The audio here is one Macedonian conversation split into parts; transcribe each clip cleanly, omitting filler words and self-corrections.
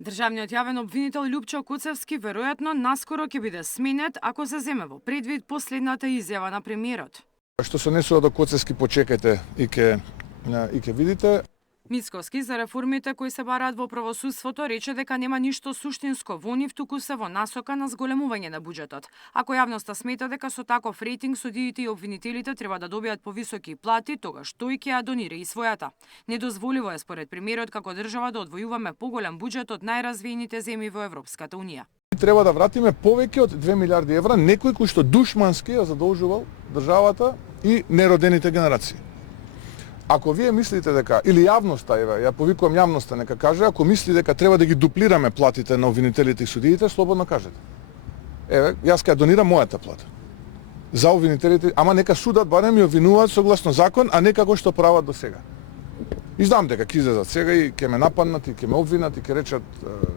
Државниот јавен обвинител Љупчо Куцевски веројатно наскоро ќе биде сменет ако се земе во предвид последната изјава на премиерот. Што се однесува до Куцевски, почекајте и ќе видите. Мицковски за реформите кои се бараат во правосудството рече дека нема ништо суштинско во нив, туку се во насока на зголемување на буџетот. Ако јавноста смета дека со таков рейтинг судиите и обвинителите треба да добијат повисоки плати, тогаш тој ќе ја донира и својата. Недозволиво е според премиерот како држава да одвојуваме поголем буџет од најразвиените земји во Европската унија. Треба да вратиме повеќе од 2 милиарди евра, некој кој што душмански ја задолжувал државата и неродените генерации. Ако вие мислите дека, или јавноста, ја повикувам јавноста, нека каже, ако мисли дека треба да ги дуплираме платите на обвинителите и судиите, слободно кажете. Еве, јас ќе донирам мојата плата. За обвинителите, ама нека судат барем и обвинуваат согласно закон, а не како што прават до сега. И знам дека ќе излезат сега и ќе ме нападнат и ќе ме обвинат и ќе речат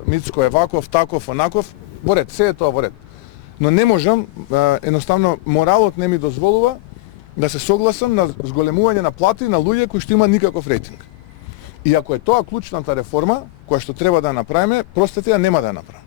Мицко е ваков, таков, онаков, во ред, се е тоа во ред. Но не можам, едноставно моралот не ми дозволува да се согласам на зголемување на плати на луѓе кои што има никаков рейтинг. И ако е тоа клучната реформа, која што треба да ја направиме, простете ја нема да ја направиме.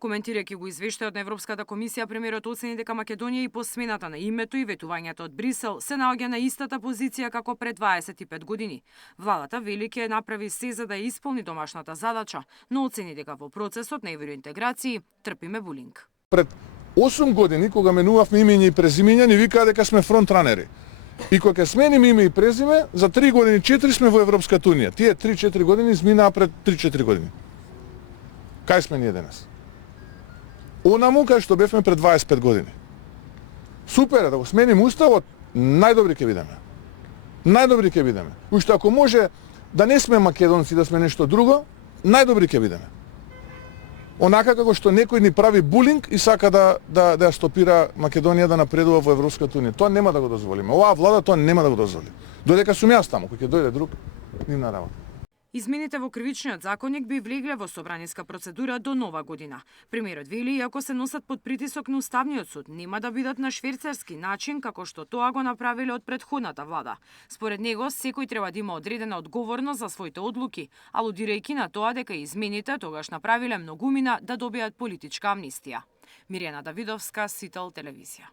Коментирајќи го извештајот на Европската комисија, премиерот оцени дека Македонија и по смената на името и ветувањето од Брисел се наоѓа на истата позиција како пред 25 години. Владата вели ќе направи се за да ја исполни домашната задача, но оцени дека во процесот на евроинтеграција трпиме булинг. Пред 8 години, кога менувавме имење и презимење, ни викаа дека сме фронтранери. И кога ќе смениме име и презиме, за 3 години, 4 сме во Европската унија. Тие 3-4 години изминаа пред 3-4 години. Кај сме ние денес? Онаму кај што бевме пред 25 години. Супер е да го смениме уставот, најдобри ќе бидеме. Најдобри ќе бидеме. Уште ако може да не сме македонци, да сме нешто друго, најдобри ќе бидеме. Онака како што некој ни прави булинг и сака да ја стопира Македонија да напредува во Европската унија. Тоа нема да го дозволиме. Оваа влада тоа нема да го дозволи. Додека сум јас таму, кој ќе дојде друг, нивна работа. Измените во кривичниот законник би влегле во собраниска процедура до нова година. Премиерот вели, иако се носат под притисок на Уставниот суд, нема да бидат на швейцарски начин како што тоа го направиле од претходната влада. Според него, секој треба да има одредена одговорност за своите одлуки, алудирајќи на тоа дека измените тогаш направиле многумина да добијат политичка амнистија. Мирјана Давидовска, Сител телевизија.